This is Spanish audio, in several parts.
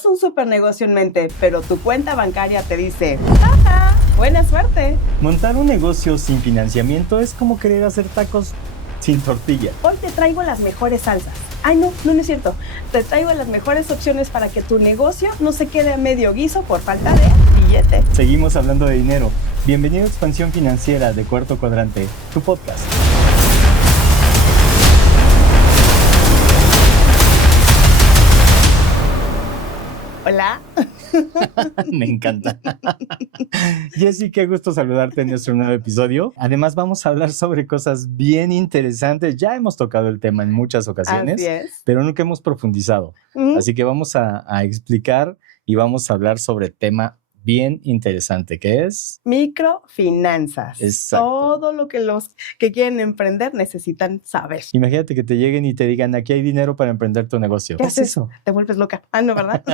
tienes un super negocio en mente, pero tu cuenta bancaria te dice, ¡ajá! ¡Buena suerte! Montar un negocio sin financiamiento es como querer hacer tacos sin tortilla. Hoy te traigo las mejores salsas. Ay, no es cierto. Te traigo las mejores opciones para que tu negocio no se quede a medio guiso por falta de billete. Seguimos hablando de dinero. Bienvenido a Expansión Financiera de Cuarto Cuadrante, tu podcast. Hola. Me encanta. Jessy, qué gusto saludarte en nuestro nuevo episodio. Además, vamos a hablar sobre cosas bien interesantes. Ya hemos tocado el tema en muchas ocasiones, Así es. pero nunca hemos profundizado. Así que vamos a explicar y vamos a hablar sobre tema bien interesante, que es microfinanzas. Exacto. Todo lo que los que quieren emprender necesitan saber. Imagínate que te lleguen y te digan, aquí hay dinero para emprender tu negocio. ¿Qué haces eso? Te vuelves loca. Ah, no, ¿verdad?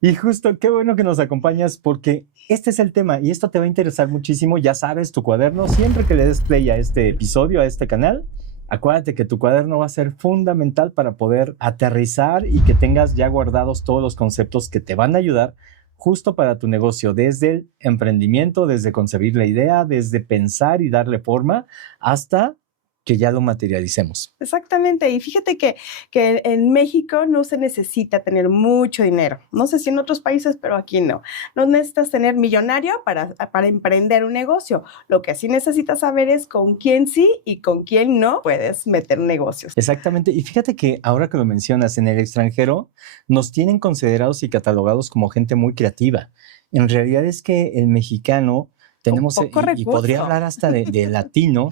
Y justo, qué bueno que nos acompañas porque este es el tema y esto te va a interesar muchísimo. Ya sabes, tu cuaderno, siempre que le des play a este episodio, a este canal, acuérdate que tu cuaderno va a ser fundamental para poder aterrizar y que tengas ya guardados todos los conceptos que te van a ayudar justo para tu negocio, desde el emprendimiento, desde concebir la idea, desde pensar y darle forma, hasta que ya lo materialicemos. Exactamente, y fíjate que en México no se necesita tener mucho dinero. No sé si en otros países, pero aquí no. No necesitas tener millonario para emprender un negocio. Lo que sí necesitas saber es con quién sí y con quién no puedes meter negocios. Exactamente, y fíjate que ahora que lo mencionas, en el extranjero nos tienen considerados y catalogados como gente muy creativa. En realidad es que el mexicano tenemos, y podría hablar hasta de latino,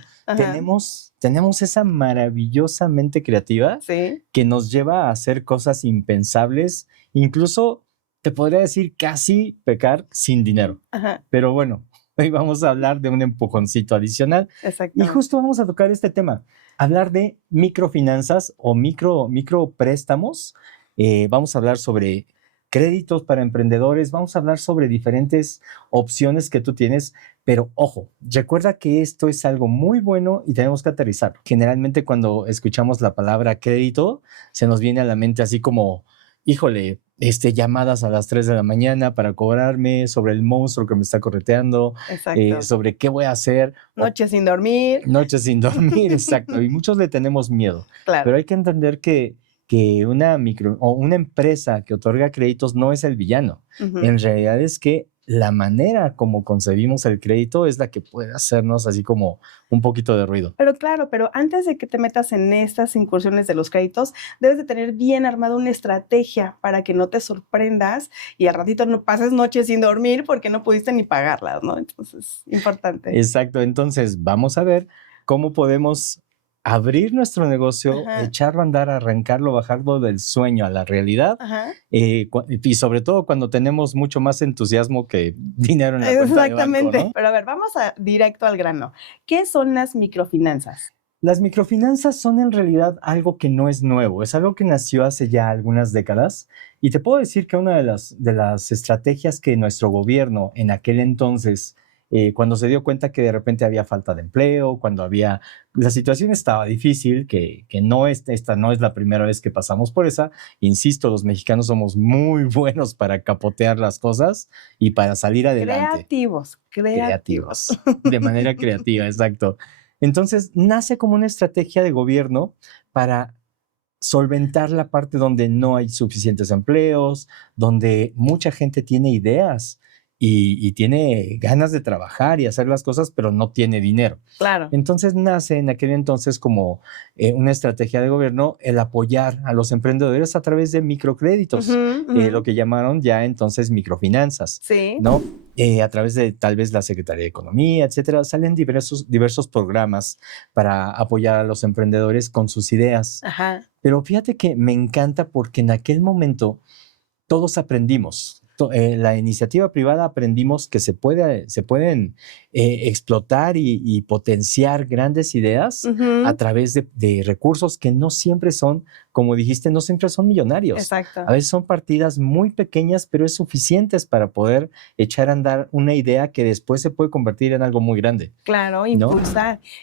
tenemos esa maravillosa mente creativa, ¿sí?, que nos lleva a hacer cosas impensables, incluso te podría decir casi pecar sin dinero. Ajá. Pero bueno, hoy vamos a hablar de un empujoncito adicional. Y justo vamos a tocar este tema, hablar de microfinanzas o micropréstamos. Vamos a hablar sobre créditos para emprendedores, vamos a hablar sobre diferentes opciones que tú tienes, pero ojo, recuerda que esto es algo muy bueno y tenemos que aterrizarlo. Generalmente cuando escuchamos la palabra crédito, se nos viene a la mente así como, híjole, llamadas a las 3 de la mañana para cobrarme, sobre el monstruo que me está correteando, sobre qué voy a hacer. Noches sin dormir. Noches sin dormir, exacto. Y muchos le tenemos miedo. Claro. Pero hay que entender que una empresa que otorga créditos no es el villano. En realidad es que la manera como concebimos el crédito es la que puede hacernos así como un poquito de ruido. Pero antes de que te metas en estas incursiones de los créditos, debes de tener bien armada una estrategia para que no te sorprendas y al ratito no pases noches sin dormir porque no pudiste ni pagarlas, ¿no? Entonces, importante. Exacto. Entonces, vamos a ver cómo podemos abrir nuestro negocio, echarlo a andar, arrancarlo, bajarlo del sueño a la realidad, y sobre todo cuando tenemos mucho más entusiasmo que dinero en la cuenta de banco, ¿no? Pero a ver, vamos directo al grano. ¿Qué son las microfinanzas? Las microfinanzas son en realidad algo que no es nuevo, es algo que nació hace ya algunas décadas y te puedo decir que una de las estrategias que nuestro gobierno en aquel entonces, cuando se dio cuenta que de repente había falta de empleo, cuando la situación estaba difícil, que esta no es la primera vez que pasamos por esa. Insisto, los mexicanos somos muy buenos para capotear las cosas y para salir adelante. Creativos. De manera creativa, exacto. Entonces, nace como una estrategia de gobierno para solventar la parte donde no hay suficientes empleos, donde mucha gente tiene ideas y tiene ganas de trabajar y hacer las cosas, pero no tiene dinero. Claro. Entonces nace en aquel entonces como una estrategia de gobierno el apoyar a los emprendedores a través de microcréditos, lo que llamaron ya entonces microfinanzas, sí, ¿no? A través de tal vez la Secretaría de Economía, etcétera, salen diversos programas para apoyar a los emprendedores con sus ideas. Ajá. Pero fíjate que me encanta porque en aquel momento todos aprendimos. La iniciativa privada aprendimos que se pueden explotar y potenciar grandes ideas a través de recursos que no siempre son como dijiste, no siempre son millonarios. Exacto. A veces son partidas muy pequeñas, pero es suficientes para poder echar a andar una idea que después se puede convertir en algo muy grande. Claro, ¿no?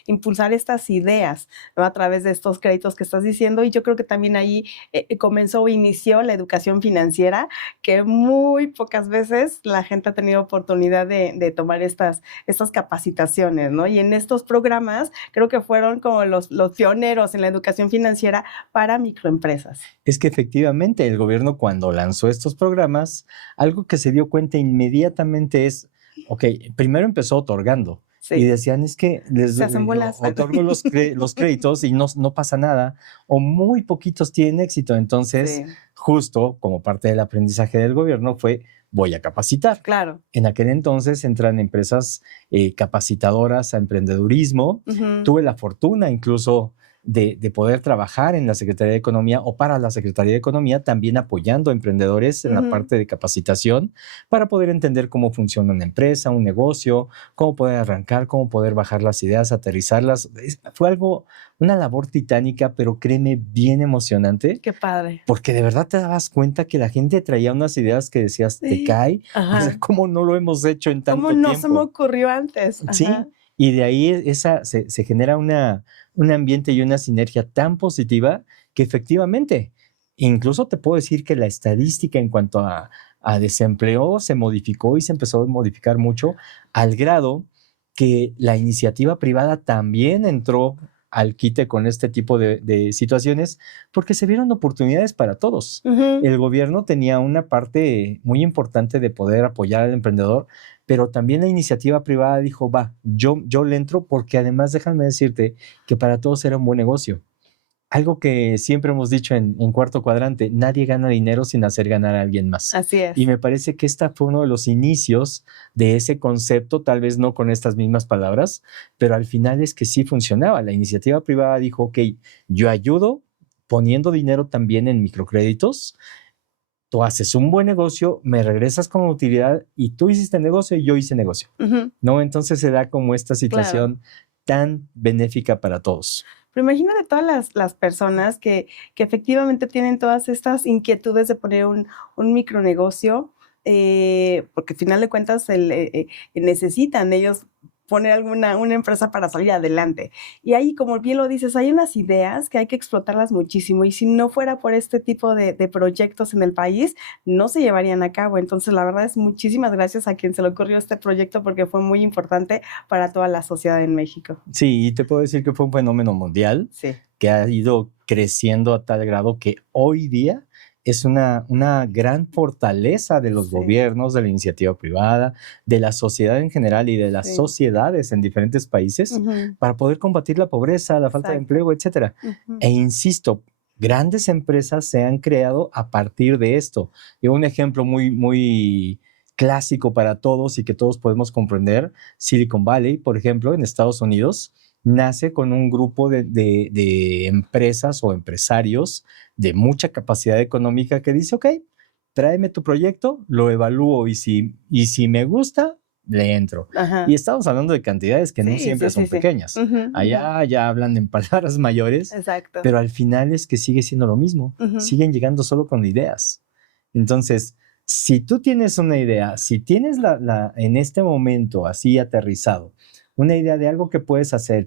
impulsar estas ideas, ¿no? A través de estos créditos que estás diciendo. Y yo creo que también ahí comenzó o inició la educación financiera, que muy pocas veces la gente ha tenido oportunidad de tomar estas capacitaciones, ¿no? Y en estos programas creo que fueron como los pioneros en la educación financiera para microempresas. Es que efectivamente el gobierno, cuando lanzó estos programas, algo que se dio cuenta inmediatamente es, ok, primero empezó otorgando. Sí. Y decían, es que les otorgo los créditos y no pasa nada, o muy poquitos tienen éxito. Entonces, Sí. justo como parte del aprendizaje del gobierno fue, voy a capacitar. Claro. En aquel entonces entran empresas capacitadoras a emprendedurismo. Tuve la fortuna incluso de poder trabajar en la Secretaría de Economía o para la Secretaría de Economía, también apoyando a emprendedores en la parte de capacitación para poder entender cómo funciona una empresa, un negocio, cómo poder arrancar, cómo poder bajar las ideas, aterrizarlas. Fue una labor titánica, pero créeme, bien emocionante. Qué padre. Porque de verdad te dabas cuenta que la gente traía unas ideas que decías, te cae. O sea, ¿cómo no lo hemos hecho en tanto tiempo? ¿Cómo no se me ocurrió antes? Ajá. Sí, y de ahí se genera un ambiente y una sinergia tan positiva que efectivamente, incluso te puedo decir que la estadística en cuanto a desempleo se modificó y se empezó a modificar mucho, al grado que la iniciativa privada también entró al quite con este tipo de situaciones, porque se vieron oportunidades para todos. El gobierno tenía una parte muy importante de poder apoyar al emprendedor, pero también la iniciativa privada dijo, va, yo le entro, porque además déjame decirte que para todos era un buen negocio. Algo que siempre hemos dicho en Cuarto Cuadrante, nadie gana dinero sin hacer ganar a alguien más. Así es. Y me parece que esta fue uno de los inicios de ese concepto, tal vez no con estas mismas palabras, pero al final es que sí funcionaba. La iniciativa privada dijo, ok, yo ayudo poniendo dinero también en microcréditos. Tú haces un buen negocio, me regresas con utilidad y tú hiciste negocio y yo hice negocio. ¿No? Entonces se da como esta situación tan benéfica para todos. Pero imagínate todas las personas que efectivamente tienen todas estas inquietudes de poner un micronegocio, porque al final de cuentas necesitan ellos poner una empresa para salir adelante. Y ahí, como bien lo dices, hay unas ideas que hay que explotarlas muchísimo, y si no fuera por este tipo de proyectos en el país, no se llevarían a cabo. Entonces, la verdad es muchísimas gracias a quien se le ocurrió este proyecto, porque fue muy importante para toda la sociedad en México. Sí, y te puedo decir que fue un fenómeno mundial que ha ido creciendo a tal grado que hoy día es una gran fortaleza de los gobiernos, de la iniciativa privada, de la sociedad en general y de las sociedades en diferentes países para poder combatir la pobreza, la falta de empleo, etcétera. E insisto, grandes empresas se han creado a partir de esto. Y un ejemplo muy clásico para todos y que todos podemos comprender, Silicon Valley, por ejemplo, en Estados Unidos, nace con un grupo de empresas o empresarios de mucha capacidad económica que dice, ok, tráeme tu proyecto, lo evalúo y si me gusta, le entro. Y estamos hablando de cantidades que no siempre son pequeñas. Allá ya hablan en palabras mayores, pero al final es que sigue siendo lo mismo. Siguen llegando solo con ideas. Entonces, si tú tienes una idea, si tienes en este momento así aterrizado, una idea de algo que puedes hacer,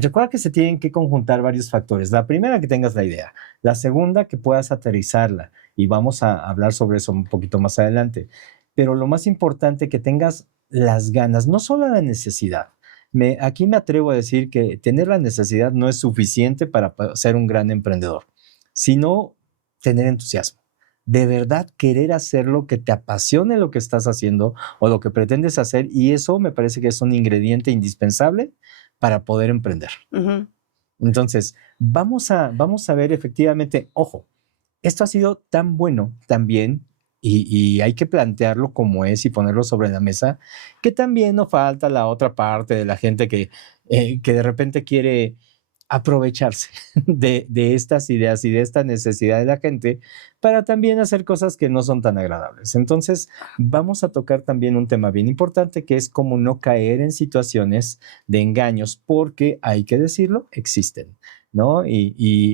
recuerda que se tienen que conjuntar varios factores. La primera, que tengas la idea. La segunda, que puedas aterrizarla. Y vamos a hablar sobre eso un poquito más adelante. Pero lo más importante, que tengas las ganas, no solo la necesidad. Aquí me atrevo a decir que tener la necesidad no es suficiente para ser un gran emprendedor, sino tener entusiasmo. De verdad querer hacer lo que te apasione, lo que estás haciendo o lo que pretendes hacer, y eso me parece que es un ingrediente indispensable para poder emprender. Entonces, vamos a ver efectivamente, ojo, esto ha sido tan bueno también, y hay que plantearlo como es y ponerlo sobre la mesa, que también nos falta la otra parte de la gente que de repente quiere aprovecharse de estas ideas y de esta necesidad de la gente para también hacer cosas que no son tan agradables. Entonces, vamos a tocar también un tema bien importante, que es cómo no caer en situaciones de engaños, porque hay que decirlo, existen. ¿no?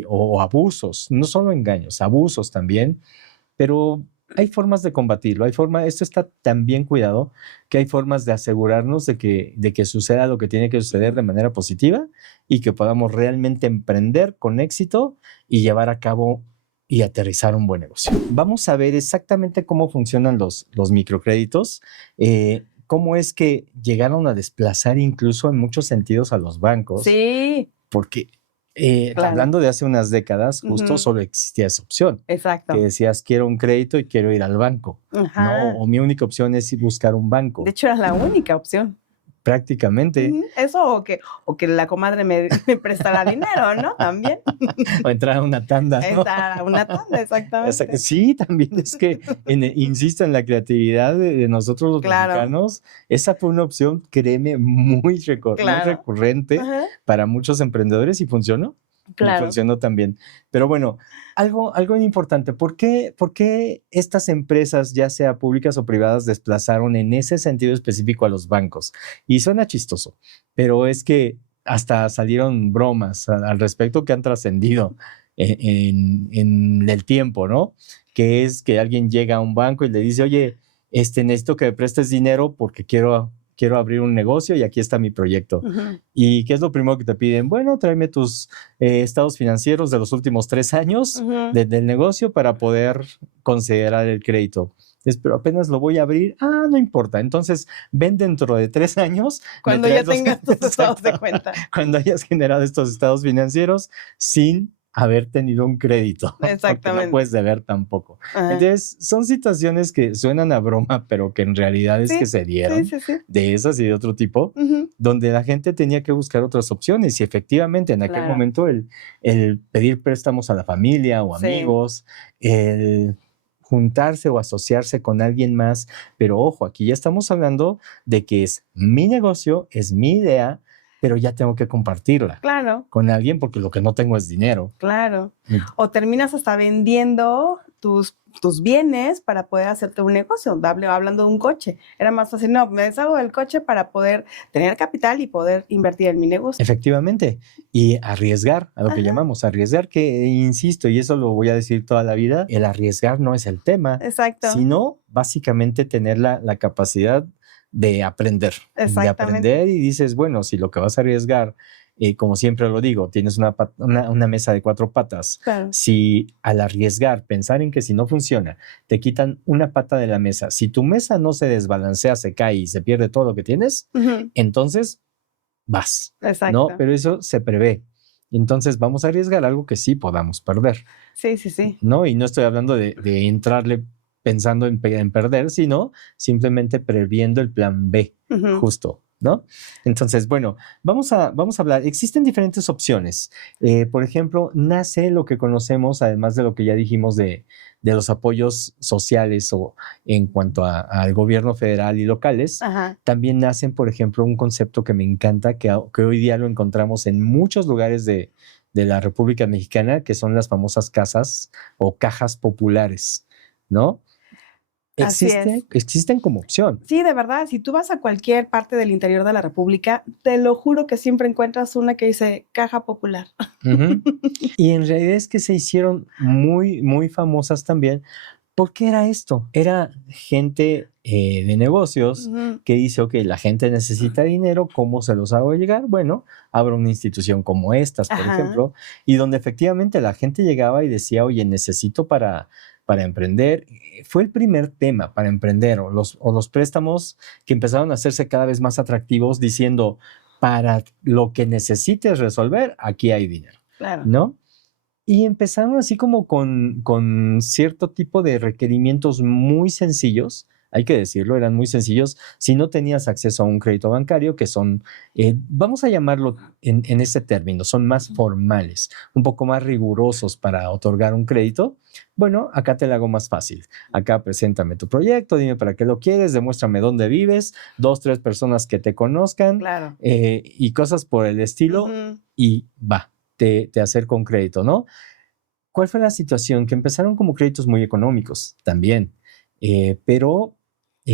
O abusos, no solo engaños, abusos también, pero hay formas de combatirlo, esto está tan bien cuidado que hay formas de asegurarnos de que suceda lo que tiene que suceder de manera positiva y que podamos realmente emprender con éxito y llevar a cabo y aterrizar un buen negocio. Vamos a ver exactamente cómo funcionan los microcréditos, cómo es que llegaron a desplazar incluso en muchos sentidos a los bancos. Sí. Porque Claro. hablando de hace unas décadas, justo solo existía esa opción. Exacto. Que decías, quiero un crédito y quiero ir al banco. Ajá. No, o mi única opción es ir buscar un banco. De hecho, era la única opción. Prácticamente. Eso o que la comadre me prestara dinero, ¿no? También. O entrar a una tanda, ¿no? Entrar a una tanda, exactamente. Sí, también es que, insisto, en la creatividad de nosotros los mexicanos, esa fue una opción, créeme, muy recurrente para muchos emprendedores y funcionó. Claro. Y funcionó también. Pero bueno, algo importante, ¿por qué estas empresas, ya sea públicas o privadas, desplazaron en ese sentido específico a los bancos? Y suena chistoso, pero es que hasta salieron bromas al respecto que han trascendido en el tiempo, ¿no? Que es que alguien llega a un banco y le dice, oye, necesito que me prestes dinero porque quiero abrir un negocio y aquí está mi proyecto. ¿Y qué es lo primero que te piden? Bueno, tráeme tus estados financieros de los últimos 3 años del negocio para poder considerar el crédito. Pero apenas lo voy a abrir. No importa. Entonces, ven dentro de 3 años. Cuando ya tengas tus estados de cuenta. Cuando hayas generado estos estados financieros sin haber tenido un crédito. Exactamente. No puedes deber tampoco. Entonces, son situaciones que suenan a broma, pero que en realidad es que se dieron de esas y de otro tipo, donde la gente tenía que buscar otras opciones y efectivamente en aquel momento el pedir préstamos a la familia o amigos, el juntarse o asociarse con alguien más, pero ojo, aquí ya estamos hablando de que es mi negocio, es mi idea, pero ya tengo que compartirla con alguien porque lo que no tengo es dinero. Claro. O terminas hasta vendiendo tus bienes para poder hacerte un negocio. Hablando de un coche. Era más fácil, no, me deshago del coche para poder tener capital y poder invertir en mi negocio. Efectivamente. Y arriesgar, a lo que llamamos arriesgar, que insisto, y eso lo voy a decir toda la vida, el arriesgar no es el tema. Exacto. Sino básicamente tener la capacidad de aprender. De aprender y dices, bueno, si lo que vas a arriesgar, como siempre lo digo, tienes una mesa de 4 patas. Claro. Si al arriesgar, pensar en que si no funciona, te quitan una pata de la mesa, si tu mesa no se desbalancea, se cae y se pierde todo lo que tienes, entonces vas. Exacto. ¿No? Pero eso se prevé. Entonces vamos a arriesgar algo que sí podamos perder. Sí. ¿No? Y no estoy hablando de entrarle pensando en perder, sino simplemente previendo el plan B, justo, ¿no? Entonces, bueno, vamos a hablar. Existen diferentes opciones. Por ejemplo, nace lo que conocemos, además de lo que ya dijimos de los apoyos sociales o en cuanto al gobierno federal y locales, también nacen, por ejemplo, un concepto que me encanta, que hoy día lo encontramos en muchos lugares de la República Mexicana, que son las famosas casas o cajas populares, ¿no? Existen como opción. Sí, de verdad, si tú vas a cualquier parte del interior de la República, te lo juro que siempre encuentras una que dice Caja Popular. Y en realidad es que se hicieron muy, muy famosas también. ¿Por qué era esto? Era gente de negocios que dice, ok, la gente necesita dinero, ¿cómo se los hago llegar? Bueno, abro una institución como estas, por ejemplo, y donde efectivamente la gente llegaba y decía, oye, necesito para emprender. Fue el primer tema para emprender, o los préstamos que empezaron a hacerse cada vez más atractivos, diciendo, para lo que necesites resolver, aquí hay dinero, ¿no? Y empezaron así como con cierto tipo de requerimientos muy sencillos, hay que decirlo, eran muy sencillos. Si no tenías acceso a un crédito bancario, que son, vamos a llamarlo en ese término, son más formales, un poco más rigurosos para otorgar un crédito, bueno, acá te lo hago más fácil. Acá preséntame tu proyecto, dime para qué lo quieres, demuéstrame dónde vives, 2, 3 personas que te conozcan, y cosas por el estilo, y va. Te acerco un crédito, ¿no? ¿Cuál fue la situación? Que empezaron como créditos muy económicos también, pero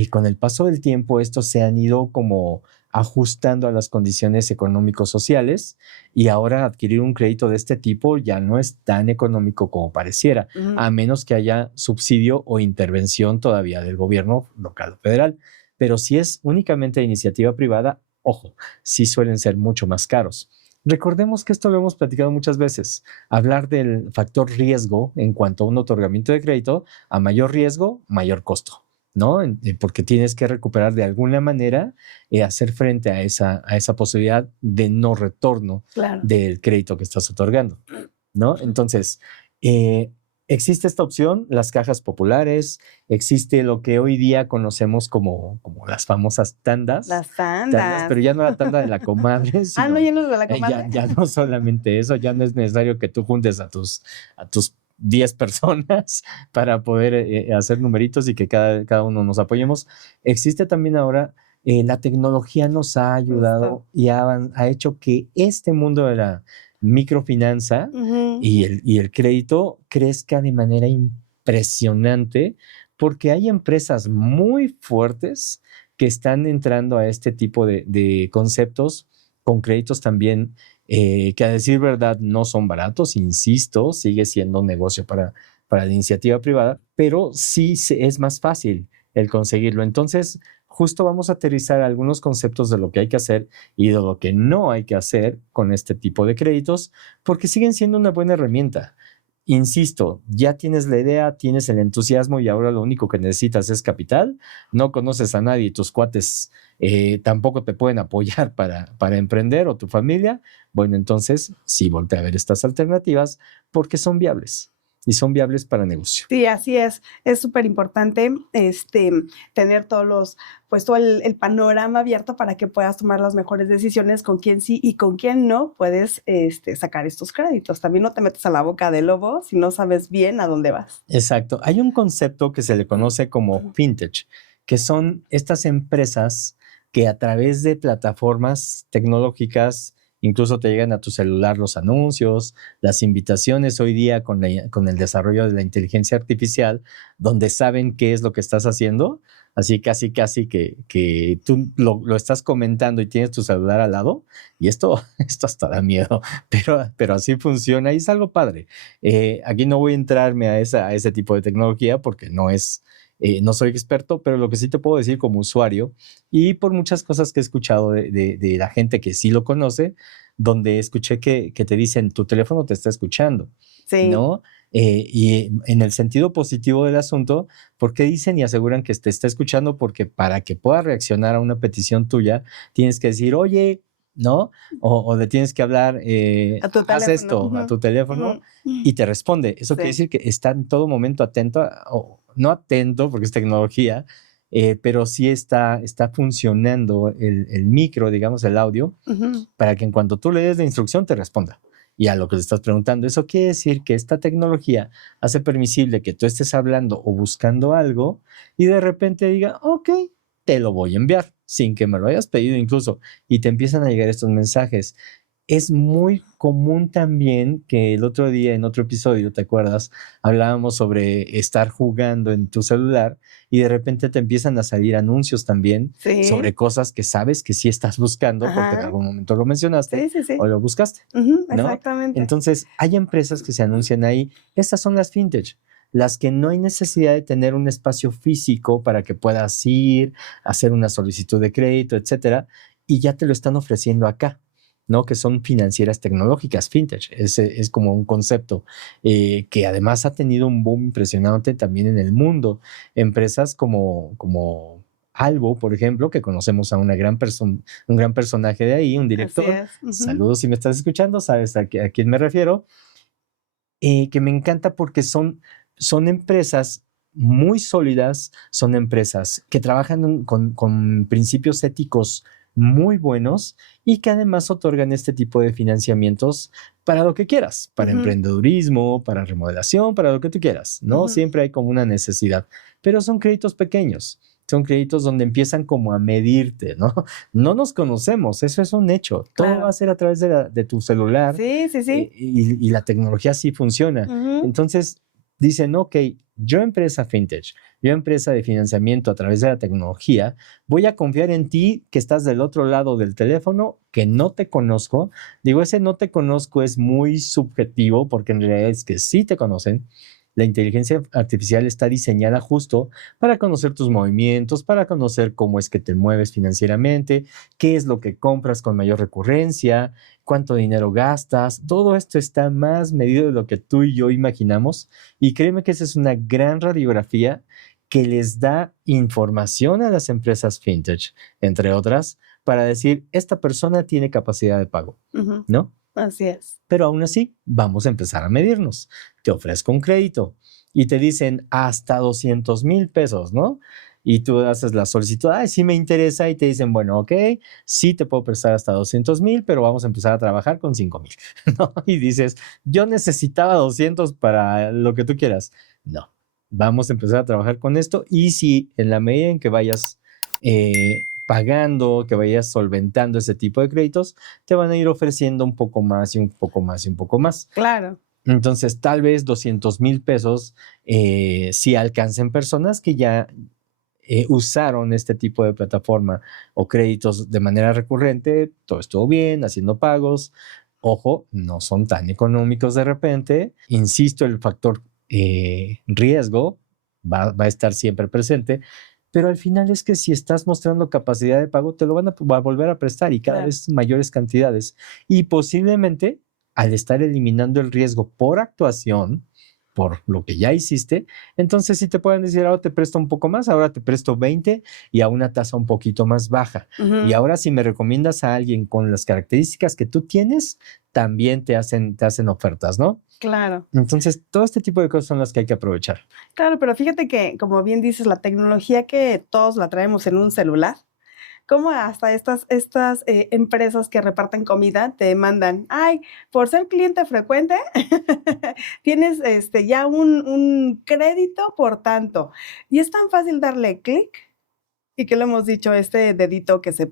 con el paso del tiempo estos se han ido como ajustando a las condiciones económico-sociales, y ahora adquirir un crédito de este tipo ya no es tan económico como pareciera, a menos que haya subsidio o intervención todavía del gobierno local o federal. Pero si es únicamente de iniciativa privada, ojo, sí suelen ser mucho más caros. Recordemos que esto lo hemos platicado muchas veces. Hablar del factor riesgo en cuanto a un otorgamiento de crédito, a mayor riesgo, mayor costo, ¿no? Porque tienes que recuperar de alguna manera, hacer frente a esa posibilidad de no retorno del crédito que estás otorgando, ¿no? Entonces, existe esta opción, las cajas populares, existe lo que hoy día conocemos como las famosas tandas. Las tandas. Pero ya no la tanda de la comadre, sino, no, ya no es de la comadre. Ya no solamente eso, ya no es necesario que tú juntes a tus 10 personas para poder hacer numeritos y que cada uno nos apoyemos. Existe también ahora, la tecnología nos ha ayudado y ha hecho que este mundo de la microfinanza y el crédito crezca de manera impresionante, porque hay empresas muy fuertes que están entrando a este tipo de conceptos con créditos también, que a decir verdad no son baratos, insisto, sigue siendo un negocio para la iniciativa privada, pero sí es más fácil el conseguirlo. Entonces, justo vamos a aterrizar algunos conceptos de lo que hay que hacer y de lo que no hay que hacer con este tipo de créditos, porque siguen siendo una buena herramienta. Insisto, ya tienes la idea, tienes el entusiasmo y ahora lo único que necesitas es capital. No conoces a nadie y tus cuates tampoco te pueden apoyar para emprender, o tu familia. Bueno, entonces sí, voltea a ver estas alternativas porque son viables. Y son viables para negocio. Sí, así es. Es súper importante tener todo el panorama abierto para que puedas tomar las mejores decisiones con quién sí y con quién no puedes sacar estos créditos. También no te metes a la boca del lobo si no sabes bien a dónde vas. Exacto. Hay un concepto que se le conoce como fintech, que son estas empresas que a través de plataformas tecnológicas incluso te llegan a tu celular los anuncios, las invitaciones hoy día con el desarrollo de la inteligencia artificial, donde saben qué es lo que estás haciendo. Así casi que tú lo estás comentando y tienes tu celular al lado, y esto hasta da miedo, pero así funciona y es algo padre. Aquí no voy a entrarme a ese tipo de tecnología porque no soy experto, pero lo que sí te puedo decir como usuario, y por muchas cosas que he escuchado de la gente que sí lo conoce, donde escuché que te dicen, tu teléfono te está escuchando, sí, ¿no? Y en el sentido positivo del asunto, porque dicen y aseguran que te está escuchando, porque para que pueda reaccionar a una petición tuya, tienes que decir, oye, ¿no? O le tienes que hablar, haz esto a tu teléfono, y te responde. Eso quiere decir que está en todo momento atento, o no atento porque es tecnología, pero sí está funcionando el micro, digamos, el audio, para que en cuanto tú le des la instrucción te responda. Y a lo que le estás preguntando, eso quiere decir que esta tecnología hace permisible que tú estés hablando o buscando algo y de repente diga, ok, te lo voy a enviar, sin que me lo hayas pedido incluso, y te empiezan a llegar estos mensajes. Es muy común también que el otro día, en otro episodio, ¿te acuerdas? Hablábamos sobre estar jugando en tu celular y de repente te empiezan a salir anuncios también sobre cosas que sabes que sí estás buscando, porque en algún momento lo mencionaste o lo buscaste, ¿no? Exactamente. Entonces, hay empresas que se anuncian ahí. Estas son las fintech, las que no hay necesidad de tener un espacio físico para que puedas ir, hacer una solicitud de crédito, etcétera, y ya te lo están ofreciendo acá, ¿no? Que son financieras tecnológicas, fintech. Es como un concepto que además ha tenido un boom impresionante también en el mundo. Empresas como Albo, por ejemplo, que conocemos a un gran personaje de ahí, un director. Saludos si me estás escuchando, sabes a quién me refiero. Que me encanta porque son empresas muy sólidas, son empresas que trabajan con principios éticos muy buenos y que además otorgan este tipo de financiamientos para lo que quieras, para emprendedurismo, para remodelación, para lo que tú quieras, ¿no? Siempre hay como una necesidad, pero son créditos pequeños. Son créditos donde empiezan como a medirte, ¿no? No nos conocemos, eso es un hecho. Todo va a ser a través de tu celular. Sí. Y la tecnología sí funciona. Entonces dicen, ok, yo empresa fintech, yo empresa de financiamiento a través de la tecnología, voy a confiar en ti que estás del otro lado del teléfono, que no te conozco. Digo, ese no te conozco es muy subjetivo porque en realidad es que sí te conocen. La inteligencia artificial está diseñada justo para conocer tus movimientos, para conocer cómo es que te mueves financieramente, qué es lo que compras con mayor recurrencia, cuánto dinero gastas. Todo esto está más medido de lo que tú y yo imaginamos. Y créeme que esa es una gran radiografía que les da información a las empresas fintech, entre otras, para decir, esta persona tiene capacidad de pago, Ujú, ¿no? así es. Pero aún así, vamos a empezar a medirnos. Te ofrezco un crédito y te dicen hasta 200,000 pesos, ¿no? Y tú haces la solicitud, ay, sí me interesa, y te dicen, bueno, ok, sí te puedo prestar hasta 200,000, pero vamos a empezar a trabajar con 5,000, ¿no? Y dices, yo necesitaba 200 para lo que tú quieras. No, vamos a empezar a trabajar con esto y si en la medida en que vayas pagando, que vayas solventando ese tipo de créditos, te van a ir ofreciendo un poco más y un poco más y un poco más. Claro. Entonces, tal vez 200,000 pesos sí alcancen personas que ya usaron este tipo de plataforma o créditos de manera recurrente, todo estuvo bien, haciendo pagos. Ojo, no son tan económicos de repente. Insisto, el factor riesgo va a estar siempre presente, pero al final es que si estás mostrando capacidad de pago, te lo van a volver a prestar y cada Claro. vez mayores cantidades. Y posiblemente, al estar eliminando el riesgo por actuación, por lo que ya hiciste, entonces sí te pueden decir, ahora te presto un poco más, ahora te presto 20 y a una tasa un poquito más baja. Y ahora si me recomiendas a alguien con las características que tú tienes, también te hacen ofertas, ¿no? Claro. Entonces, todo este tipo de cosas son las que hay que aprovechar. Claro, pero fíjate que, como bien dices, la tecnología que todos la traemos en un celular, como hasta estas empresas que reparten comida te mandan, ay, por ser cliente frecuente, tienes ya un crédito por tanto. Y es tan fácil darle clic. Y que lo hemos dicho, este dedito que Sí.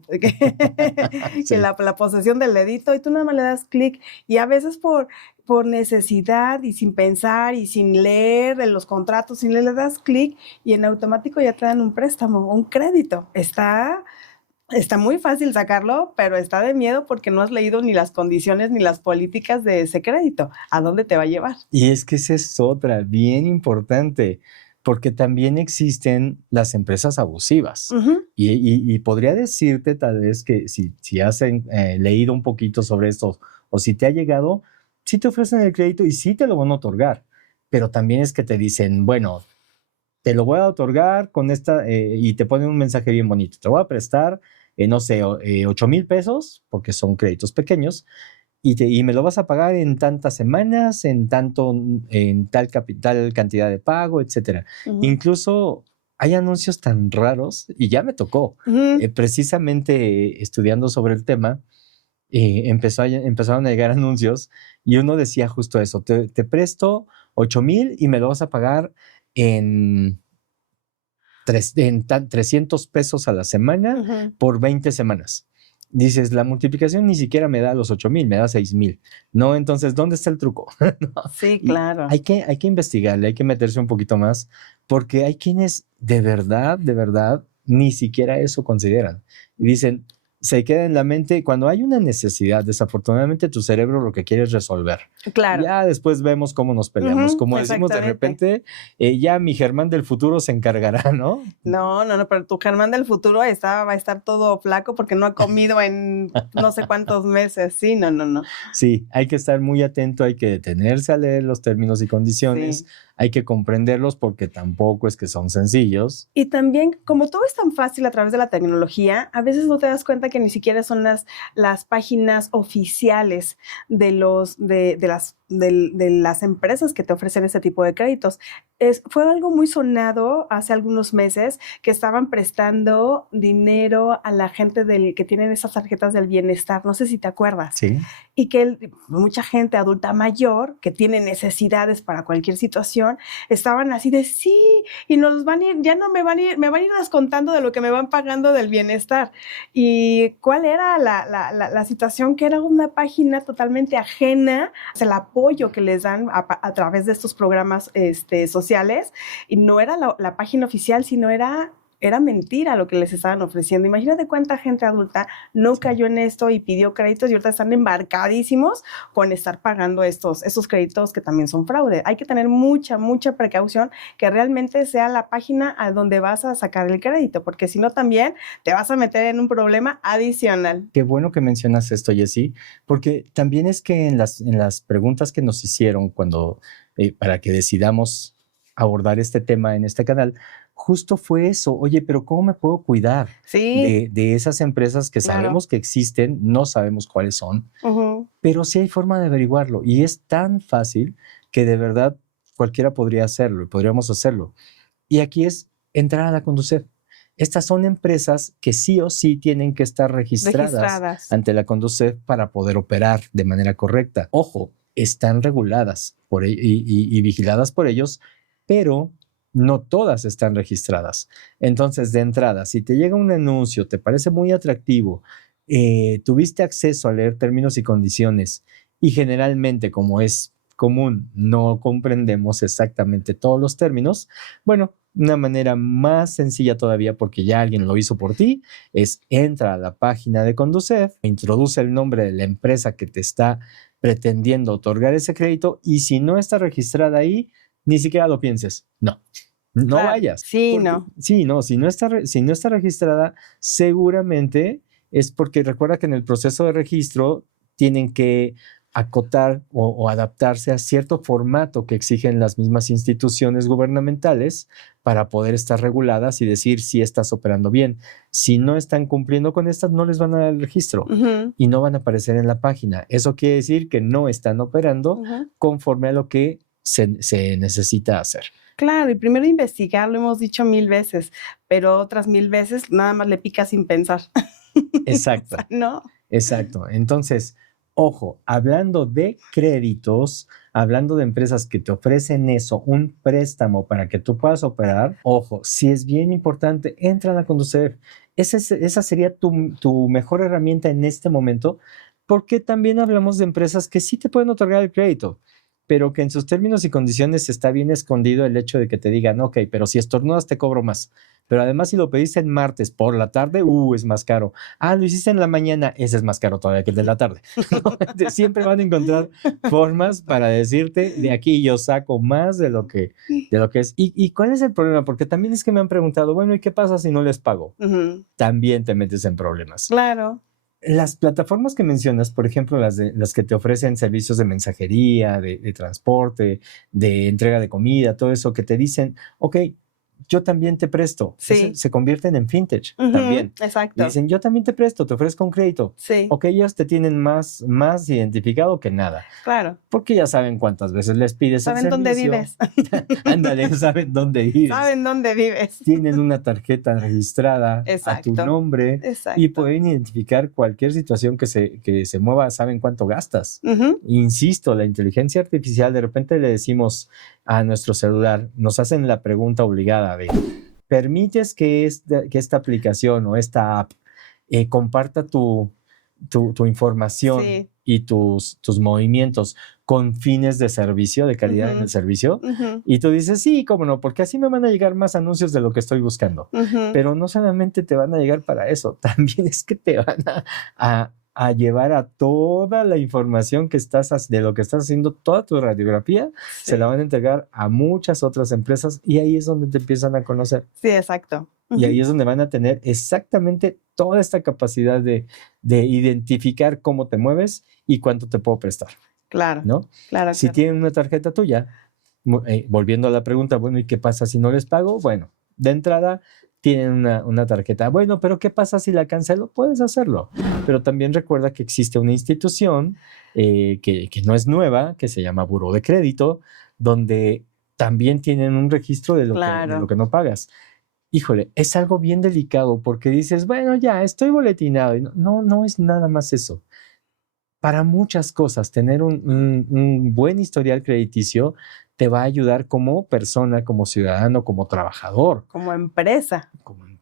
la posesión del dedito, y tú nada más le das clic, y a veces por necesidad y sin pensar y sin leer de los contratos, y le das clic y en automático ya te dan un préstamo, un crédito. Está muy fácil sacarlo, pero está de miedo porque no has leído ni las condiciones ni las políticas de ese crédito. ¿A dónde te va a llevar? Y es que esa es otra, bien importante, porque también existen las empresas abusivas. Ujú. Y podría decirte tal vez que si has leído un poquito sobre esto o si te ha llegado, sí te ofrecen el crédito y sí te lo van a otorgar, pero también es que te dicen, bueno, te lo voy a otorgar con esta, y te ponen un mensaje bien bonito, te voy a prestar, no sé, 8,000 pesos, porque son créditos pequeños, y me lo vas a pagar en tantas semanas, en tal capital, cantidad de pago, etcétera. Ujú. Incluso hay anuncios tan raros, y ya me tocó, Ujú. precisamente estudiando sobre el tema, empezaron a llegar anuncios y uno decía justo eso, te presto 8,000 y me lo vas a pagar en 300 pesos a la semana Ujú. por 20 semanas. Dices, la multiplicación ni siquiera me da los 8,000, me da 6,000. No, entonces, ¿dónde está el truco? ¿No? Sí, Y claro. hay que investigarle, hay que meterse un poquito más, porque hay quienes de verdad, ni siquiera eso consideran. Y dicen, se queda en la mente, cuando hay una necesidad, desafortunadamente tu cerebro lo que quiere es resolver. Claro. Ya después vemos cómo nos peleamos. Ujú, Como decimos de exactamente. repente, ya mi Germán del futuro se encargará, ¿no? No, no, no, pero tu Germán del futuro va a estar todo flaco porque no ha comido en no sé cuántos meses. Sí, no, no, no. Sí, hay que estar muy atento, hay que detenerse a leer los términos y condiciones, Sí. hay que comprenderlos porque tampoco es que son sencillos. Y también, como todo es tan fácil a través de la tecnología, a veces no te das cuenta que ni siquiera son las páginas oficiales de las empresas que te ofrecen ese tipo de créditos. Fue algo muy sonado hace algunos meses que estaban prestando dinero a la gente que tienen esas tarjetas del bienestar. No sé si te acuerdas. Sí. Y que mucha gente adulta mayor que tiene necesidades para cualquier situación, estaban así de sí, y nos van a ir, ya no me van a ir descontando de lo que me van pagando del bienestar. ¿Y cuál era la situación? Que era una página totalmente ajena al apoyo que les dan a través de estos programas sociales sociales y no era la página oficial, sino era mentira lo que les estaban ofreciendo. Imagínate cuánta gente adulta no cayó en esto y pidió créditos y ahorita están embarcadísimos con estar pagando esos créditos que también son fraude. Hay que tener mucha precaución que realmente sea la página a donde vas a sacar el crédito, porque si no también te vas a meter en un problema adicional. Qué bueno que mencionas esto, Jessie, porque también es que en las preguntas que nos hicieron cuando para que decidamos abordar este tema en este canal, justo fue eso. Oye, pero ¿cómo me puedo cuidar de esas empresas que sabemos que existen, no sabemos cuáles son, pero sí hay forma de averiguarlo y es tan fácil que de verdad cualquiera podría hacerlo y podríamos hacerlo. Y aquí es entrar a la Conducef. Estas son empresas que sí o sí tienen que estar registradas ante la Conducef para poder operar de manera correcta. Ojo, están reguladas y vigiladas por ellos, pero no todas están registradas. Entonces, de entrada, si te llega un anuncio, te parece muy atractivo, tuviste acceso a leer términos y condiciones y generalmente, como es común, no comprendemos exactamente todos los términos, bueno, una manera más sencilla todavía, porque ya alguien lo hizo por ti, es entra a la página de Conducef, introduce el nombre de la empresa que te está pretendiendo otorgar ese crédito y si no está registrada ahí, ni siquiera lo pienses. No vayas. Sí, si no está registrada, seguramente es porque recuerda que en el proceso de registro tienen que acotar o adaptarse a cierto formato que exigen las mismas instituciones gubernamentales para poder estar reguladas y decir si estás operando bien. Si no están cumpliendo con estas, no les van a dar el registro y no van a aparecer en la página. Eso quiere decir que no están operando conforme a lo que se necesita hacer. Claro, y primero investigar, lo hemos dicho 1000 veces, pero otras 1000 veces nada más le pica sin pensar. Exacto. O sea, ¿no? Exacto. Entonces, ojo, hablando de créditos, hablando de empresas que te ofrecen eso, un préstamo para que tú puedas operar, ojo, si es bien importante, entra a la Conducef. Esa sería tu mejor herramienta en este momento, porque también hablamos de empresas que sí te pueden otorgar el crédito, pero que en sus términos y condiciones está bien escondido el hecho de que te digan, ok, pero si estornudas te cobro más. Pero además si lo pediste en martes por la tarde, es más caro. Lo hiciste en la mañana, ese es más caro todavía que el de la tarde. Siempre van a encontrar formas para decirte, de aquí yo saco más de lo que es. ¿Y cuál es el problema? Porque también es que me han preguntado, bueno, ¿y qué pasa si no les pago? También te metes en problemas. Claro. Las plataformas que mencionas, por ejemplo, las que te ofrecen servicios de mensajería, de transporte, de entrega de comida, todo eso que te dicen, ok, yo también te presto. Sí. Se convierten en fintech también. Exacto. Y dicen, yo también te presto, te ofrezco un crédito. Sí. Ok, ellos te tienen más identificado que nada. Claro. Porque ya saben cuántas veces les pides el servicio. Saben dónde vives. Ándale, saben dónde vives. Saben dónde vives. Tienen una tarjeta registrada a tu nombre. Exacto. Y pueden identificar cualquier situación que se mueva, saben cuánto gastas. Insisto, la inteligencia artificial, de repente le decimos a nuestro celular, nos hacen la pregunta obligada de, ¿permites que esta aplicación o esta app comparta tu información y tus movimientos con fines de servicio, de calidad en el servicio? Y tú dices, sí, cómo no, porque así me van a llegar más anuncios de lo que estoy buscando. Pero no solamente te van a llegar para eso, también es que te van a llevar a toda la información de lo que estás haciendo, toda tu radiografía, se la van a entregar a muchas otras empresas y ahí es donde te empiezan a conocer. Sí, exacto. Y ahí es donde van a tener exactamente toda esta capacidad de identificar cómo te mueves y cuánto te puedo prestar. Claro. ¿No? Claro. Si tienen una tarjeta tuya, volviendo a la pregunta, bueno, ¿y qué pasa si no les pago? Bueno, de entrada tienen una tarjeta. Bueno, pero ¿qué pasa si la cancelo? Puedes hacerlo. Pero también recuerda que existe una institución que no es nueva, que se llama Buró de Crédito, donde también tienen un registro de lo que no pagas. Híjole, es algo bien delicado porque dices, bueno, ya estoy boletinado. No es nada más eso. Para muchas cosas, tener un buen historial crediticio te va a ayudar como persona, como ciudadano, como trabajador. Como empresa.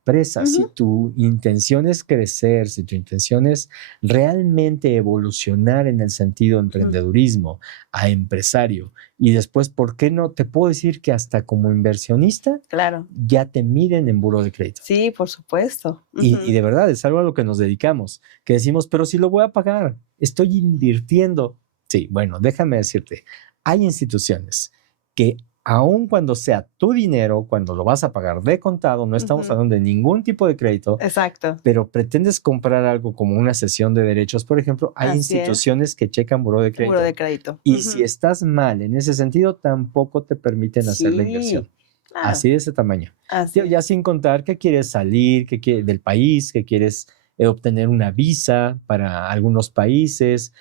empresa, si tu intención es crecer, si tu intención es realmente evolucionar en el sentido de emprendedurismo a empresario, y después, ¿por qué no? Te puedo decir que hasta como inversionista, Claro. ya te miden en buró de crédito. Sí, por supuesto. Y de verdad, es algo a lo que nos dedicamos, que decimos, pero si lo voy a pagar, estoy invirtiendo. Sí, bueno, déjame decirte, hay instituciones que aun cuando sea tu dinero, cuando lo vas a pagar de contado, no estamos hablando de ningún tipo de crédito. Exacto. Pero pretendes comprar algo como una cesión de derechos, por ejemplo, hay instituciones que checan buró de crédito. Buró de crédito. Y si estás mal en ese sentido, tampoco te permiten hacer la inversión. Claro. Así de ese tamaño. Ya sin contar que quieres salir del país, que quieres obtener una visa para algunos países.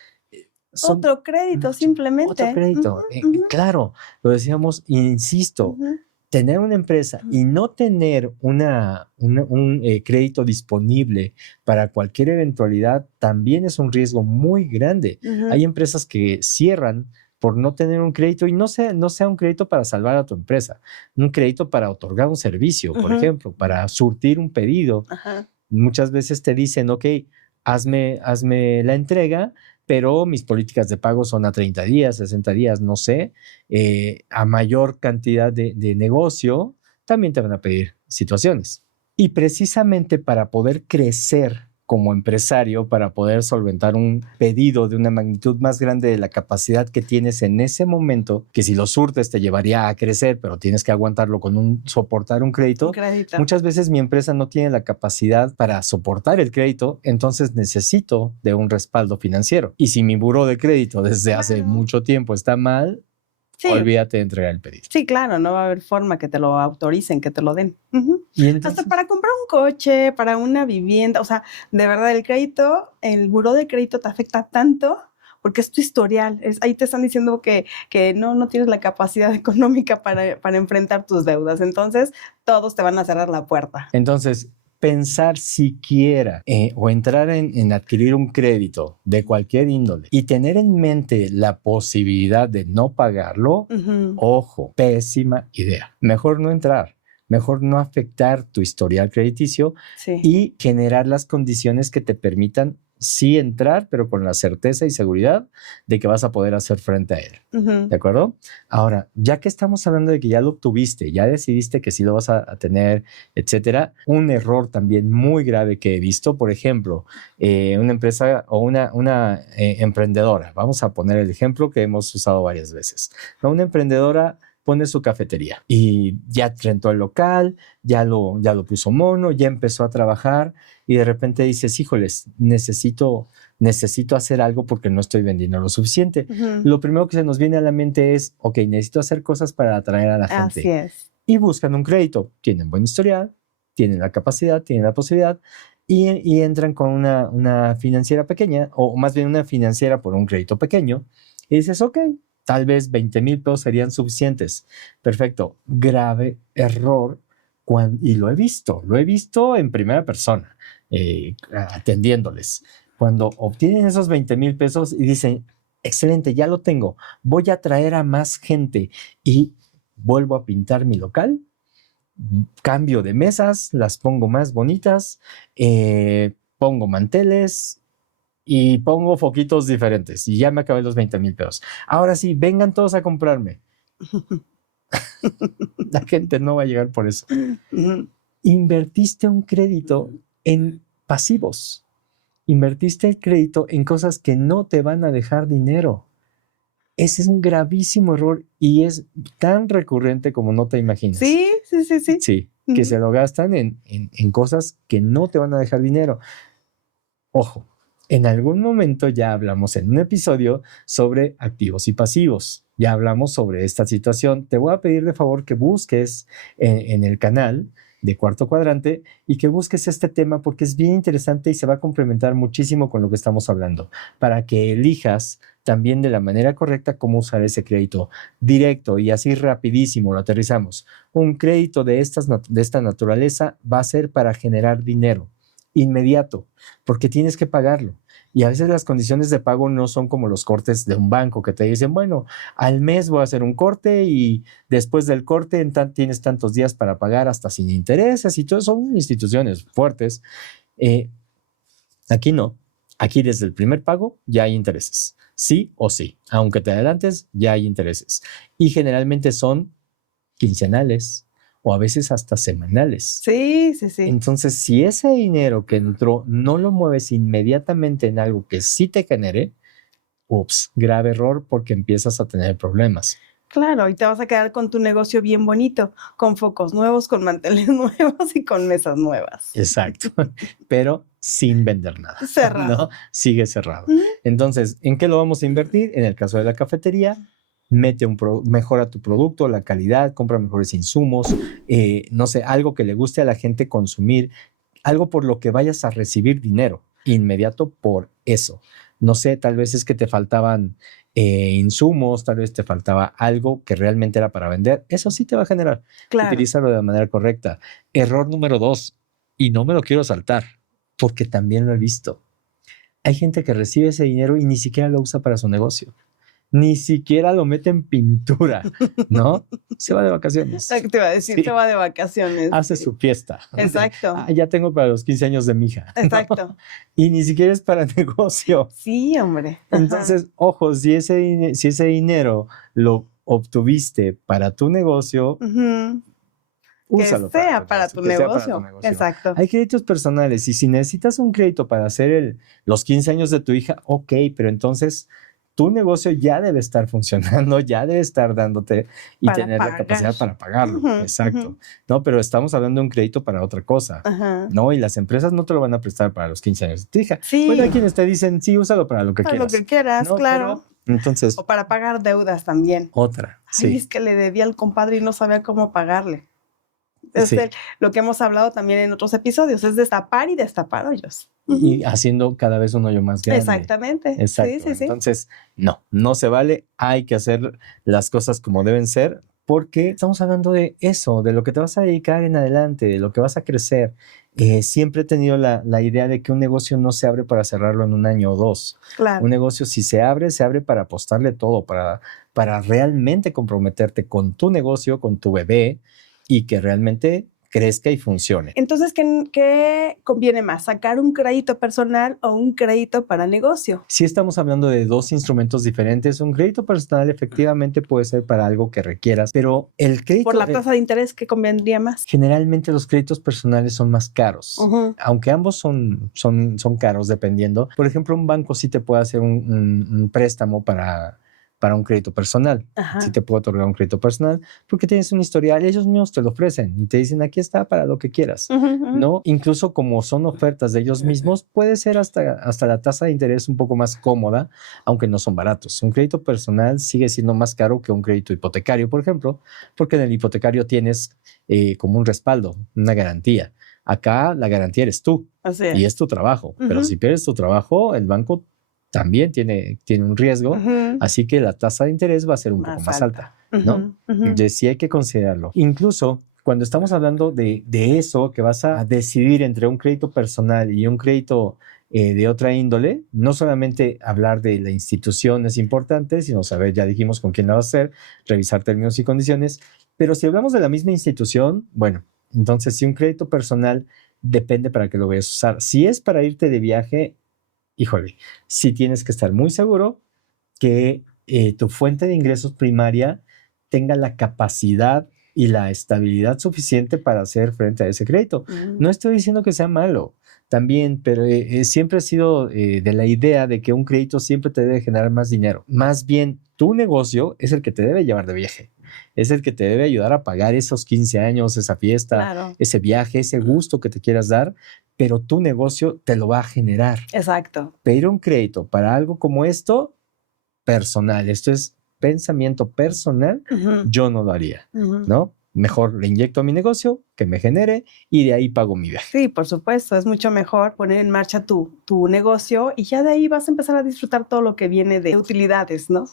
Otro crédito, simplemente. Otro crédito. Claro, lo decíamos, insisto, tener una empresa y no tener un crédito disponible para cualquier eventualidad también es un riesgo muy grande. Hay empresas que cierran por no tener un crédito y no sea un crédito para salvar a tu empresa, un crédito para otorgar un servicio, por ejemplo, para surtir un pedido. Muchas veces te dicen, ok, hazme la entrega, pero mis políticas de pago son a 30 días, 60 días, no sé. A mayor cantidad de negocio, también te van a pedir situaciones. Y precisamente para poder crecer como empresario, para poder solventar un pedido de una magnitud más grande de la capacidad que tienes en ese momento, que si lo surtes te llevaría a crecer, pero tienes que aguantarlo con soportar un crédito. Muchas veces mi empresa no tiene la capacidad para soportar el crédito, entonces necesito de un respaldo financiero. Y si mi buró de crédito desde hace mucho tiempo está mal, olvídate de entregar el pedido. Sí, claro, no va a haber forma que te lo autoricen, que te lo den. ¿Y entonces? Hasta para comprar un coche, para una vivienda, o sea, de verdad el crédito, el buró de crédito te afecta tanto porque es tu historial. Ahí te están diciendo que no tienes la capacidad económica para enfrentar tus deudas. Entonces, todos te van a cerrar la puerta. Entonces, pensar siquiera o entrar en adquirir un crédito de cualquier índole y tener en mente la posibilidad de no pagarlo, ojo, pésima idea. Mejor no entrar, mejor no afectar tu historial crediticio y generar las condiciones que te permitan sí entrar, pero con la certeza y seguridad de que vas a poder hacer frente a él. ¿De acuerdo? Ahora, ya que estamos hablando de que ya lo obtuviste, ya decidiste que sí lo vas a tener, etcétera, un error también muy grave que he visto, por ejemplo, una empresa o una emprendedora, vamos a poner el ejemplo que hemos usado varias veces, ¿no? Una emprendedora pone su cafetería y ya rentó el local, ya lo puso mono, ya empezó a trabajar y de repente dices, híjoles, necesito hacer algo porque no estoy vendiendo lo suficiente. Lo primero que se nos viene a la mente es, ok, necesito hacer cosas para atraer a la gente. Así es. Y buscan un crédito. Tienen buen historial, tienen la capacidad, tienen la posibilidad y entran con una financiera pequeña o más bien una financiera por un crédito pequeño y dices, ok, tal vez 20,000 pesos serían suficientes. Perfecto. Grave error. Y lo he visto en primera persona, atendiéndoles. Cuando obtienen esos 20,000 pesos y dicen, excelente, ya lo tengo, voy a traer a más gente y vuelvo a pintar mi local, cambio de mesas, las pongo más bonitas, pongo manteles, y pongo foquitos diferentes y ya me acabé los 20,000 pesos. Ahora sí, vengan todos a comprarme. La gente no va a llegar por eso. Invertiste un crédito en pasivos. Invertiste el crédito en cosas que no te van a dejar dinero. Ese es un gravísimo error y es tan recurrente como no te imaginas. Sí. Sí, que se lo gastan en cosas que no te van a dejar dinero. Ojo. En algún momento ya hablamos en un episodio sobre activos y pasivos. Ya hablamos sobre esta situación. Te voy a pedir de favor que busques en el canal de Cuarto Cuadrante y que busques este tema porque es bien interesante y se va a complementar muchísimo con lo que estamos hablando para que elijas también de la manera correcta cómo usar ese crédito directo y así rapidísimo lo aterrizamos. Un crédito de esta naturaleza va a ser para generar dinero inmediato, porque tienes que pagarlo. Y a veces las condiciones de pago no son como los cortes de un banco que te dicen, bueno, al mes voy a hacer un corte y después del corte tienes tantos días para pagar hasta sin intereses y todo. Son instituciones fuertes. Aquí no. Aquí desde el primer pago ya hay intereses. Sí o sí. Aunque te adelantes, ya hay intereses. Y generalmente son quincenales o a veces hasta semanales. Sí. Entonces, si ese dinero que entró no lo mueves inmediatamente en algo que sí te genere, ups, grave error porque empiezas a tener problemas. Claro, y te vas a quedar con tu negocio bien bonito, con focos nuevos, con manteles nuevos y con mesas nuevas. Exacto, pero sin vender nada. Cerrado. ¿No? Sigue cerrado. Ujú. Entonces, ¿en qué lo vamos a invertir? En el caso de la cafetería, mejora tu producto, la calidad, compra mejores insumos, no sé, algo que le guste a la gente consumir, algo por lo que vayas a recibir dinero inmediato por eso. No sé, tal vez es que te faltaban insumos, tal vez te faltaba algo que realmente era para vender. Eso sí te va a generar. Claro. Utilízalo de manera correcta. Error número 2, y no me lo quiero saltar, porque también lo he visto. Hay gente que recibe ese dinero y ni siquiera lo usa para su negocio. Ni siquiera lo mete en pintura, ¿no? Se va de vacaciones. Te iba a decir, Sí. se va de vacaciones. Hace su fiesta. Exacto. Ya tengo para los 15 años de mi hija. Exacto. Y ni siquiera es para negocio. Sí, hombre. Ajá. Entonces, ojo, si ese dinero lo obtuviste para tu negocio, Ujú. úsalo Que sea para tu negocio. Exacto. Hay créditos personales y si necesitas un crédito para hacer los 15 años de tu hija, ok, pero entonces tu negocio ya debe estar funcionando, ya debe estar dándote y Para tener pagar. la capacidad para pagarlo. Ujú, Exacto. ujú. No, pero estamos hablando de un crédito para otra cosa. Ajá. No, y las empresas no te lo van a prestar para los 15 años de tu hija. Sí. Bueno, hay quienes te dicen, sí, úsalo para lo que Para quieras. lo que quieras, No, claro. pero, entonces, O para pagar deudas también. otra. Ay, Sí. es que le debía al compadre y no sabía cómo pagarle. Es Sí. lo que hemos hablado también en otros episodios, es destapar y destapar hoyos. Y haciendo cada vez un hoyo más grande. Exactamente. Exacto. Sí. Entonces, no se vale. Hay que hacer las cosas como deben ser porque estamos hablando de eso, de lo que te vas a dedicar en adelante, de lo que vas a crecer. Siempre he tenido la idea de que un negocio no se abre para cerrarlo en un año o dos. Claro. Un negocio, si se abre para apostarle todo, para realmente comprometerte con tu negocio, con tu bebé y que realmente crezca y funcione. Entonces, ¿qué conviene más? ¿Sacar un crédito personal o un crédito para negocio? Si estamos hablando de dos instrumentos diferentes, un crédito personal efectivamente puede ser para algo que requieras, pero el crédito... Por la tasa de interés, ¿qué convendría más? Generalmente los créditos personales son más caros, aunque ambos son caros dependiendo. Por ejemplo, un banco sí te puede hacer un préstamo para un crédito personal. Ajá. Sí te puede otorgar un crédito personal porque tienes un historial, ellos mismos te lo ofrecen y te dicen aquí está para lo que quieras, ¿no? Incluso como son ofertas de ellos mismos, puede ser hasta la tasa de interés un poco más cómoda, aunque no son baratos. Un crédito personal sigue siendo más caro que un crédito hipotecario, por ejemplo, porque en el hipotecario tienes como un respaldo, una garantía. Acá la garantía eres tú. Así es. Y es tu trabajo, pero si pierdes tu trabajo, el banco también tiene un riesgo, así que la tasa de interés va a ser un poco más alta, ¿no? Entonces sí hay que considerarlo. Incluso cuando estamos hablando de eso, que vas a decidir entre un crédito personal y un crédito de otra índole, no solamente hablar de la institución es importante, sino saber, ya dijimos con quién la vas a hacer, revisar términos y condiciones, pero si hablamos de la misma institución, bueno, entonces si un crédito personal depende para qué lo vayas a usar. Si es para irte de viaje, híjole, sí tienes que estar muy seguro que tu fuente de ingresos primaria tenga la capacidad y la estabilidad suficiente para hacer frente a ese crédito. No estoy diciendo que sea malo también, pero siempre he sido de la idea de que un crédito siempre te debe generar más dinero. Más bien, tu negocio es el que te debe llevar de viaje. Es el que te debe ayudar a pagar esos 15 años, esa fiesta, claro, ese viaje, ese gusto que te quieras dar, pero tu negocio te lo va a generar. Exacto. Pedir un crédito para algo como esto, personal, esto es pensamiento personal, yo no lo haría, ¿no? Mejor le inyecto a mi negocio, que me genere y de ahí pago mi viaje. Sí, por supuesto, es mucho mejor poner en marcha tu negocio y ya de ahí vas a empezar a disfrutar todo lo que viene de utilidades, ¿no?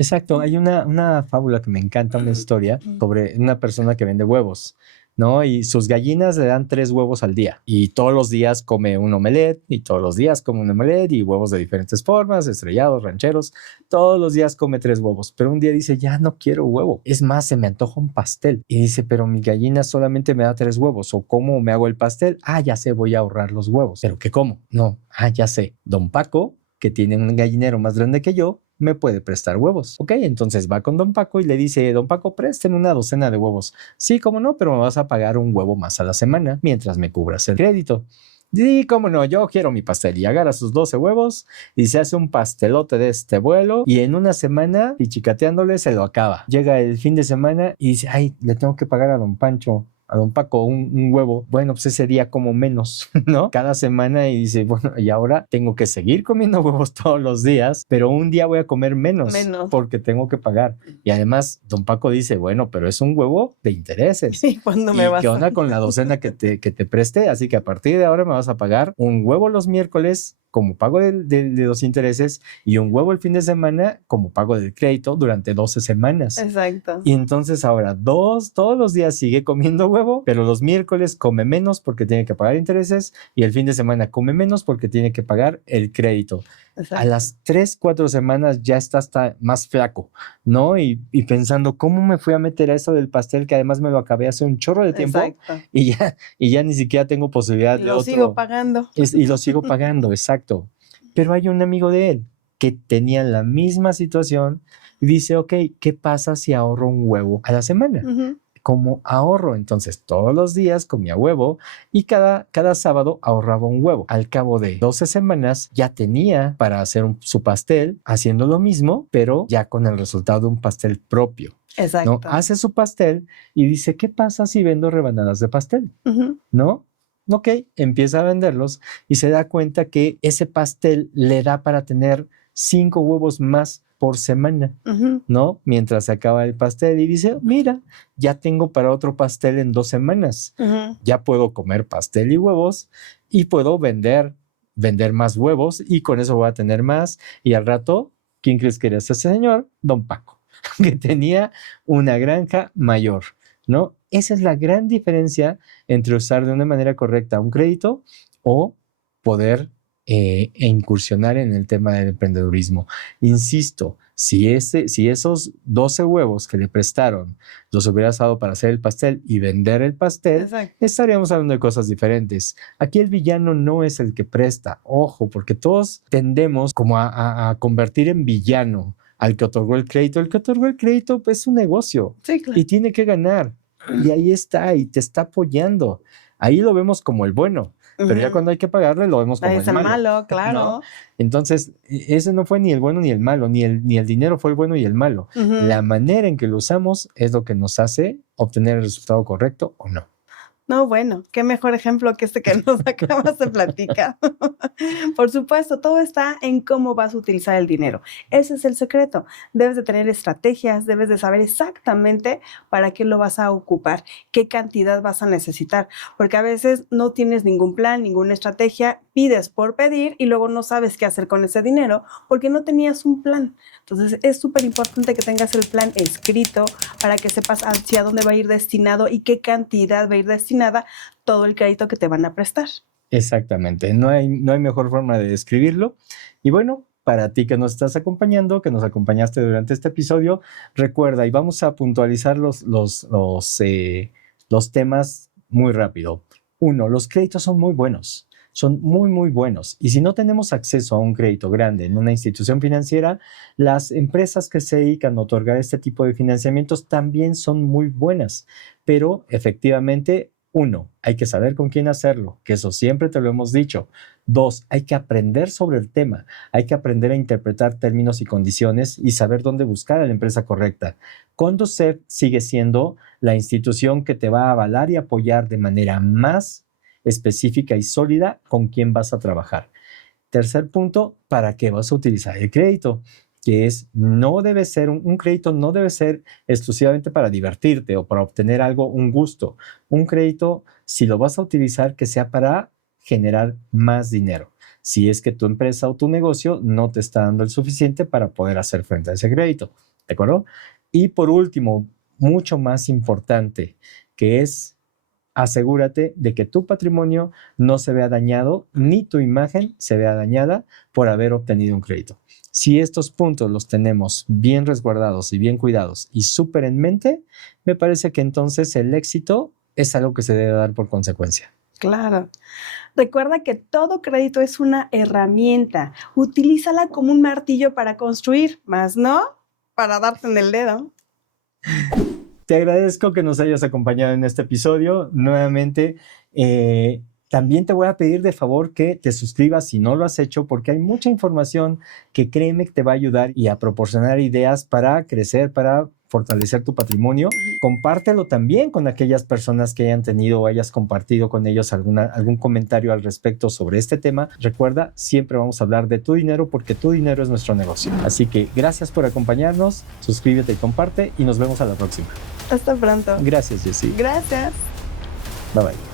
Exacto, hay una fábula que me encanta, una historia sobre una persona que vende huevos. ¿no? Y sus gallinas le dan 3 huevos al día. Y todos los días come un omelette, y todos los días come un omelette, y huevos de diferentes formas, estrellados, rancheros. Todos los días come 3 huevos. Pero un día dice, ya no quiero huevo. Es más, se me antoja un pastel. Y dice, pero mi gallina solamente me da 3 huevos. ¿O cómo me hago el pastel? Ah, ya sé, voy a ahorrar los huevos. ¿Pero qué como? No. Ah, ya sé. Don Paco, que tiene un gallinero más grande que yo, me puede prestar huevos. Ok, entonces va con Don Paco y le dice, Don Paco, présteme una docena de huevos. Sí, cómo no, pero me vas a pagar un huevo más a la semana mientras me cubras el crédito. Sí, cómo no, yo quiero mi pastel. Y agarra sus 12 huevos y se hace un pastelote de este vuelo, y en una semana, y chicateándole, se lo acaba. Llega el fin de semana y dice, ay, le tengo que pagar a Don Pancho, a Don Paco, un huevo. Bueno, pues ese día como menos, ¿no? Cada semana, y dice, bueno, y ahora tengo que seguir comiendo huevos todos los días, pero un día voy a comer menos porque tengo que pagar. Y además, Don Paco dice, bueno, pero es un huevo de intereses. ¿Y cuándo me vas qué onda con la docena que te presté? Así que a partir de ahora me vas a pagar un huevo los miércoles como pago de los intereses, y un huevo el fin de semana como pago del crédito durante 12 semanas. Exacto. Y entonces ahora todos los días sigue comiendo huevo, pero los miércoles come menos porque tiene que pagar intereses, y el fin de semana come menos porque tiene que pagar el crédito. Exacto. A las 3-4 semanas ya está hasta más flaco, ¿no? Y pensando, ¿cómo me fui a meter a eso del pastel, que además me lo acabé hace un chorro de tiempo? Exacto. Y ya ni siquiera tengo posibilidad de otro. Lo sigo pagando. Y lo sigo pagando, exacto. Pero hay un amigo de él que tenía la misma situación y dice, ok, ¿qué pasa si ahorro un huevo a la semana? Como ahorro, entonces todos los días comía huevo, y cada sábado ahorraba un huevo. Al cabo de 12 semanas ya tenía para hacer su pastel, haciendo lo mismo, pero ya con el resultado de un pastel propio. Exacto. ¿No? Hace su pastel y dice, ¿qué pasa si vendo rebanadas de pastel? ¿No? Ok, empieza a venderlos y se da cuenta que ese pastel le da para tener 5 huevos más por semana, ¿no? Mientras se acaba el pastel, y dice, mira, ya tengo para otro pastel en 2 semanas. Ya puedo comer pastel y huevos, y puedo vender más huevos, y con eso voy a tener más. Y al rato, ¿quién crees que era ese señor? Don Paco, que tenía una granja mayor, ¿no? Esa es la gran diferencia entre usar de una manera correcta un crédito o poder incursionar en el tema del emprendedurismo. Insisto, si esos 12 huevos que le prestaron los hubieras dado para hacer el pastel y vender el pastel, exacto, estaríamos hablando de cosas diferentes. Aquí el villano no es el que presta, ojo, porque todos tendemos como a convertir en villano al que otorgó el crédito. El que otorgó el crédito, pues, es un negocio, sí, claro, y tiene que ganar. Y ahí está, y te está apoyando. Ahí lo vemos como el bueno, pero ya cuando hay que pagarle lo vemos como el malo. Claro. ¿No? Entonces, ese no fue ni el bueno ni el malo, ni el dinero fue el bueno y el malo. La manera en que lo usamos es lo que nos hace obtener el resultado correcto o no. No, bueno, qué mejor ejemplo que este que nos acabas de platicar. Por supuesto, todo está en cómo vas a utilizar el dinero. Ese es el secreto. Debes de tener estrategias, debes de saber exactamente para qué lo vas a ocupar, qué cantidad vas a necesitar, porque a veces no tienes ningún plan, ninguna estrategia, pides por pedir y luego no sabes qué hacer con ese dinero porque no tenías un plan. Entonces, es súper importante que tengas el plan escrito para que sepas hacia dónde va a ir destinado y qué cantidad va a ir destinada todo el crédito que te van a prestar. Exactamente, no hay mejor forma de describirlo. Y bueno, para ti que nos estás acompañando, que nos acompañaste durante este episodio, recuerda, y vamos a puntualizar los temas muy rápido. 1, los créditos son muy buenos. Son muy, muy buenos. Y si no tenemos acceso a un crédito grande en una institución financiera, las empresas que se dedican a otorgar este tipo de financiamientos también son muy buenas. Pero efectivamente, 1, hay que saber con quién hacerlo, que eso siempre te lo hemos dicho. 2, hay que aprender sobre el tema. Hay que aprender a interpretar términos y condiciones y saber dónde buscar a la empresa correcta. Conducef sigue siendo la institución que te va a avalar y apoyar de manera más específica y sólida con quién vas a trabajar. Tercer punto, ¿para qué vas a utilizar el crédito? Que es, no debe ser, un crédito no debe ser exclusivamente para divertirte o para obtener algo, un gusto. Un crédito, si lo vas a utilizar, que sea para generar más dinero. Si es que tu empresa o tu negocio no te está dando el suficiente para poder hacer frente a ese crédito. ¿De acuerdo? Y por último, mucho más importante, que es asegúrate de que tu patrimonio no se vea dañado ni tu imagen se vea dañada por haber obtenido un crédito. Si estos puntos los tenemos bien resguardados y bien cuidados y súper en mente, me parece que entonces el éxito es algo que se debe dar por consecuencia. Claro. Recuerda que todo crédito es una herramienta. Utilízala como un martillo para construir, más no para darte en el dedo. Te agradezco que nos hayas acompañado en este episodio. Nuevamente, también te voy a pedir de favor que te suscribas si no lo has hecho, porque hay mucha información que créeme que te va a ayudar y a proporcionar ideas para crecer, para fortalecer tu patrimonio. Compártelo también con aquellas personas que hayan tenido o hayas compartido con ellos algún comentario al respecto sobre este tema. Recuerda, siempre vamos a hablar de tu dinero porque tu dinero es nuestro negocio. Así que gracias por acompañarnos, suscríbete y comparte y nos vemos a la próxima. Hasta pronto. Gracias, Jessy. Gracias. Bye bye.